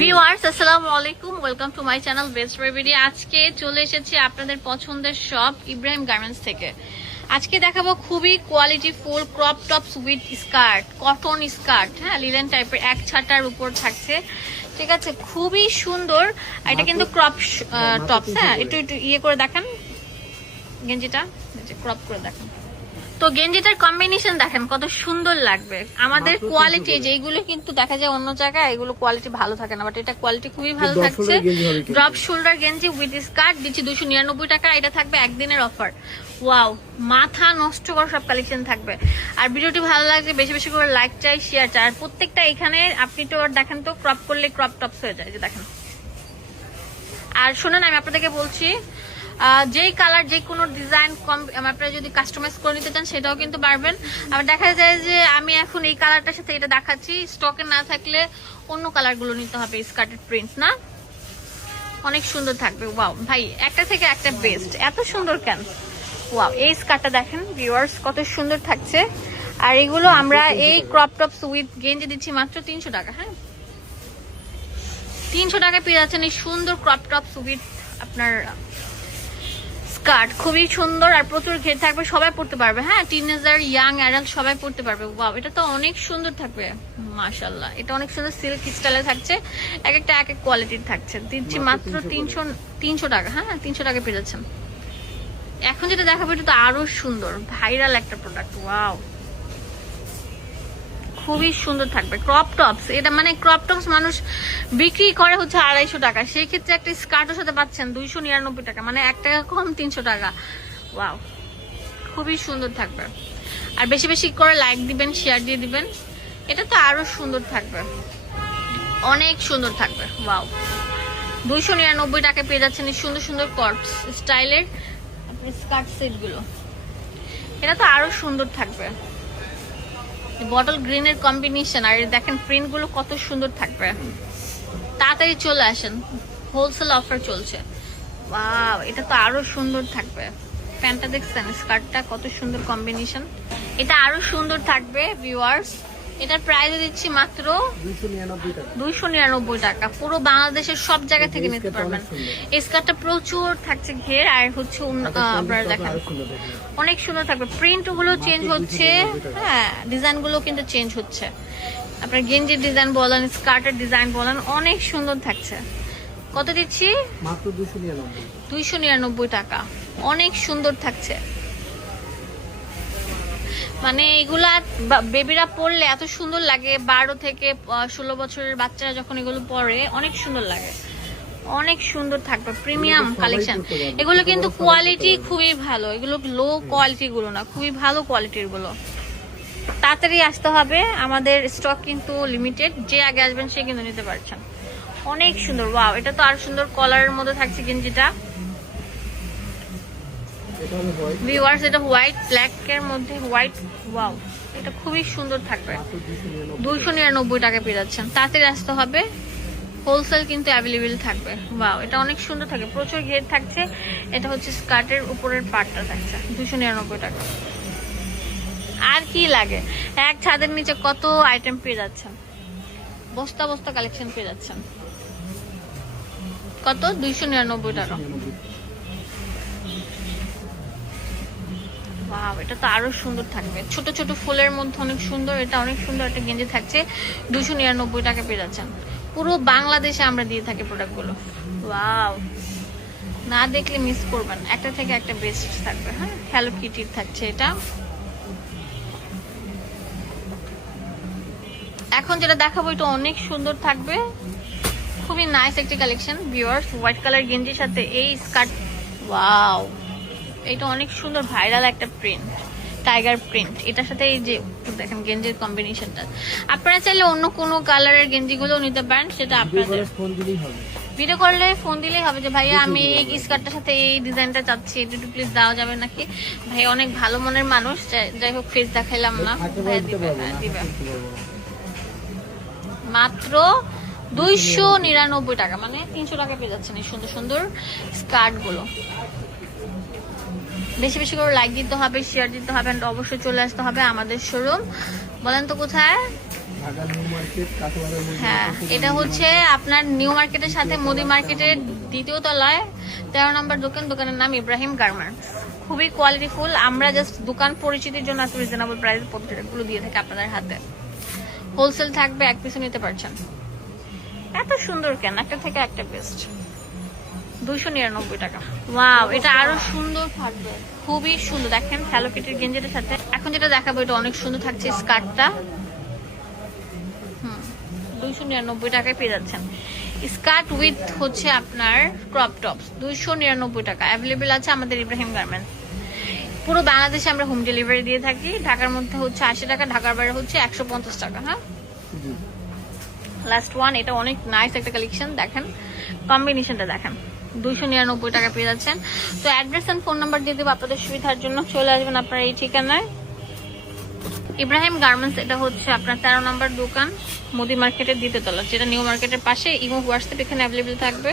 Viewers আসসালামু আলাইকুম welcome to my channel best রেভিডি আজকে চলে এসেছি আপনাদের পছন্দের শপ ইব্রাহিম গার্মেন্টস থেকে। আজকে দেখাবো খুবই quality full crop tops with skirt cotton skirt হ্যাঁ লিলেন টাইপের এক ছাটার উপর থাকছে। ঠিক আছে খুবই সুন্দর। এটা কিন্তু ক্রপ টপস হ্যাঁ একটু একটু ইয়ে করে দেখান। গেঞ্জিটা ক্রপ করে দেখান। তো গেঞ্জিটার কম্বিনেশন দেখেন কত সুন্দর লাগবে। আমাদের কোয়ালিটি যেগুলো কিন্তু দেখা যায় অন্য জায়গায় এগুলো কোয়ালিটি ভালো থাকে না বাট এটা কোয়ালিটি খুবই ভালো থাকছে। ড্রপ শোল্ডার গেঞ্জি উইথ স্কার্ট দিচ্ছি দুশো নিরানব্বই টাকা এটা থাকবে একদিনের অফার ওয়াও মাথা নষ্ট করা সব কালেকশন থাকবে। আর ভিডিওটি ভালো লাগছে বেশি বেশি করে লাইক চাই শেয়ার চাই। আর প্রত্যেকটা এখানে আপনি তো দেখেন তো ক্রপ করলে ক্রপ টপস হয়ে যায় যে দেখেন। আর শোনেন আমি আপনাদেরকে বলছি যেই কালার যে কোনো ডিজাইন কম আপনারা যদি কাস্টমাইজ করে নিতে চান, সেটাও কিন্তু পারবেন। আবার দেখা যায় যে আমি এখন এই কালারটার সাথে এটা দেখাচ্ছি। স্টকে না থাকলে অন্য কালারগুলো নিতে হবে স্কার্টের প্রিন্ট না? অনেক সুন্দর থাকবে ওয়াও ভাই, একটা থেকে একটা বেস্ট এত সুন্দর কেন? ওয়াও এই স্কার্টটা দেখেন ভিউয়ার্স কত সুন্দর থাকছে। আর এগুলো আমরা এই ক্রপ টপস উইথ গেঞ্জি দিচ্ছি মাত্র তিনশো টাকা হ্যাঁ? তিনশো টাকা পেয়ে যাচ্ছেন এই সুন্দর ক্রপ টপস উইথ আপনার স্কার্ট খুবই সুন্দর আর প্রচুর ঘের থাকবে সবাই পড়তে পারবে। হ্যাঁ টিনেজার ইয়াং অ্যাডাল্ট সবাই পড়তে পারবে। ওয়াও এটা তো অনেক সুন্দর থাকবে। মাশাল্লাহ এটা অনেক সুন্দর সিল্ক স্টাইলে থাকছে। এক একটা এক এক কোয়ালিটির থাকছে। দিচ্ছি মাত্র মাত্র তিনশো তিনশো টাকা হ্যাঁ তিনশো টাকা পেয়ে যাচ্ছেন। এখন যেটা দেখাবো এটা তো আরও সুন্দর ভাইরাল একটা প্রোডাক্ট ওয়াও খুবই সুন্দর থাকবে। ক্রপ টপস এটা মানে ক্রপ টপস মানুষ বিক্রি করে হচ্ছে আড়াইশো টাকা। সেই ক্ষেত্রে একটা স্কার্টের সাথে পাচ্ছেন দুইশো নিরানব্বই টাকা মানে এক টাকা কম তিনশো টাকা। ওয়াও খুবই সুন্দর থাকবে। আর বেশি বেশি করে লাইক দিবেন শেয়ার দিয়ে দিবেন। এটা তো আরও সুন্দর থাকবে। অনেক সুন্দর থাকবে। ওয়াও দুইশো নিরানব্বই টাকা পেয়ে যাচ্ছেন এই সুন্দর সুন্দর কটস স্টাইলের স্কার্ট সেটগুলো এটা তো আরও সুন্দর থাকবে। বটল গ্রিনের কম্বিনেশন আর দেখেন প্রিন্টগুলো কত সুন্দর থাকবে। তাড়াতাড়ি চলে আসেন। হোলসেল অফার চলছে। এটা তো আরও সুন্দর থাকবে। প্যান্টটা দেখছেন স্কার্টটা কত সুন্দর কম্বিনেশন এটা আরও সুন্দর থাকবে ভিউয়ার্স এটার প্রাইস দিচ্ছি মাত্র দুইশো নিরানব্বই টাকা। পুরো বাংলাদেশের সব জায়গা থেকে নিতে পারবেন। স্কার্টটা প্রচুর থাকছে ঘের আর হচ্ছে সুন্দর আপনারা দেখেন। অনেক সুন্দর থাকবে। প্রিন্টগুলো চেঞ্জ হচ্ছে। হ্যাঁ ডিজাইনগুলো কিন্তু চেঞ্জ হচ্ছে। আপনার গেঞ্জির ডিজাইন বলেন স্কার্টের ডিজাইন বলেন অনেক সুন্দর থাকছে। কত দিচ্ছি? মাত্র দুইশো নিরানব্বই টাকা। অনেক সুন্দর থাকছে। মানে এগুলা বা- বেবিরা পরলে এত সুন্দর লাগে। বারো থেকে ষোলো বছরের বাচ্চারা যখন এগুলো পরে অনেক সুন্দর লাগে। অনেক সুন্দর থাকবে। প্রিমিয়াম কালেকশন এগুলো কিন্তু কোয়ালিটি খুবই ভালো। এগুলো লো কোয়ালিটি গুলো না খুবই ভালো কোয়ালিটিরগুলো। তাড়াতাড়ি আসতে হবে। আমাদের স্টক কিন্তু লিমিটেড যে আগে আসবেন সে কিন্তু নিতে পারছেন অনেক সুন্দর। ওয়াও এটা তো আর সুন্দর কলারের মধ্যে থাকছে গেঞ্জিটা। ভিউয়ার্স এটা হোয়াইট ব্ল্যাক এর মধ্যে হোয়াইট ওয়াও এটা খুবই সুন্দর থাকবে। দুইশো নিরানব্বই টাকা। পেয়ে যাচ্ছেন। তাড়াতাড়ি আসতে হবে হোলসেল কিন্তু অ্যাভেলেবেল থাকবে। ওয়াও এটা অনেক সুন্দর থাকে প্রচুর ঘের থাকছে। এটা হচ্ছে স্কার্টের উপরের পার্টটা থাকছে দুশো নিরানব্বই টাকা। আর কি লাগে? এক ছাদের নিচে কত আইটেম পেয়ে যাচ্ছেন? বস্তা বস্তা কালেকশন পেয়ে যাচ্ছেন। কত? দুইশো নিরানব্বই টাকা। ওয়াও এটা তো আরও সুন্দর থাকবে। ছোট ছোট ফুলের মধ্যে অনেক সুন্দর, এটা অনেক সুন্দর একটা গেঞ্জি থাকছে। দুশো নিরানব্বই টাকা পেয়ে যাচ্ছেন। পুরো বাংলাদেশে আমরা দিয়ে থাকি প্রোডাক্টগুলো ওয়াও না দেখলে মিস করবেন। একটা থেকে একটা বেস্ট থাকবে হ্যাঁ? হ্যালো কিটির থাকছে এটা। এখন যেটা দেখাবো, এটা অনেক সুন্দর থাকবে। খুবই নাইস একটি কালেকশন ভিউয়ার্স হোয়াইট কালার গেঞ্জির সাথে এই স্কার্ট ওয়াও এটা অনেক সুন্দর ভাইরাল একটা প্রিন্ট টাইগার প্রিন্ট এটার সাথে এই যে দেখেন গেঞ্জির কম্বিনেশনটা আপনারা চাইলে অন্য কোনো কালারের গেঞ্জিগুলো নিতে পারেন সেটা আপনাদের ভিডিও করলে ফোন দিলেই হবে যে ভাইয়া আমি এই স্কার্টটার সাথে এই ডিজাইনটা চাচ্ছি এটা একটু প্লিজ দেওয়া যাবে নাকি? ভাই অনেক ভালো মনের মানুষ যাই- হোক ফেস দেখাইলাম না। ভাইয়া দিবে না দিবে। না। মাত্র দুইশো নিরানব্বই টাকা মানে তিনশো টাকা পেয়ে যাচ্ছেন এই সুন্দর সুন্দর স্কার্টগুলো। বেশি বেশি করে লাইক দিতে হবে শেয়ার দিতে হবে, and অবশ্যই চলে আসতে হবে আমাদের শোরুম বলেন তো কোথায়? হ্যাঁ এটা হচ্ছে আপনার নিউ মার্কেটের সাথে মোদি মার্কেটের দ্বিতীয় তলায়। তেরো নম্বর দোকান, দোকানের নাম ইব্রাহিম গার্মেন্টস খুবই কোয়ালিটিফুল আমরা জাস্ট দোকান পরিচিতির জন্য এত রিজনেবল প্রাইস প্রোডাক্টগুলো দিয়ে থাকি আপনাদের হাতে। হোলসেল থাকবে, এক পিছু নিতে পারছেন। এত সুন্দর কেন? একটা থেকে একটা বেস্ট দুশো নিরানব্বই টাকা। ওয়াও এটা আরও সুন্দর থাকবে। খুবই সুন্দর। দেখেন হ্যালো কিটির গেঞ্জিটার সাথে। এখন যেটা দেখাবো, এটা অনেক সুন্দর থাকছে স্কার্টটা। হুম, দুইশো নিরানব্বই টাকায় পেয়ে যাচ্ছেন। স্কার্ট উইথ হচ্ছে আপনার ক্রপ টপস দুইশো নিরানব্বই টাকা। অ্যাভেলেবেল আছে আমাদের ইব্রাহিম গার্মেন্টস পুরো বাংলাদেশে আমরা হোম ডেলিভারি দিয়ে থাকি। ঢাকার মধ্যে হচ্ছে আশি টাকা, ঢাকার বাইরে হচ্ছে একশো পঞ্চাশ টাকা হ্যাঁ? লাস্ট ওয়ান এটা অনেক নাইস একটা কালেকশন দেখেন। কম্বিনেশনটা দেখেন। দুইশো নিরানব্বই টাকা পেয়ে যাচ্ছেন। তো অ্যাড্রেস অ্যান্ড ফোন নাম্বার দিয়ে দেবো, আপনাদের সুবিধার জন্য চলে আসবেন আপনার এই ঠিকানায়। ইব্রাহিম গার্মেন্টস এটা হচ্ছে আপনার তেরো নম্বর দোকান, মোদি মার্কেটের দ্বিতীয় তলা, যেটা নিউ মার্কেটের পাশে, ইমো হোয়াটসঅ্যাপ এখানে অ্যাভেলেবেল থাকবে।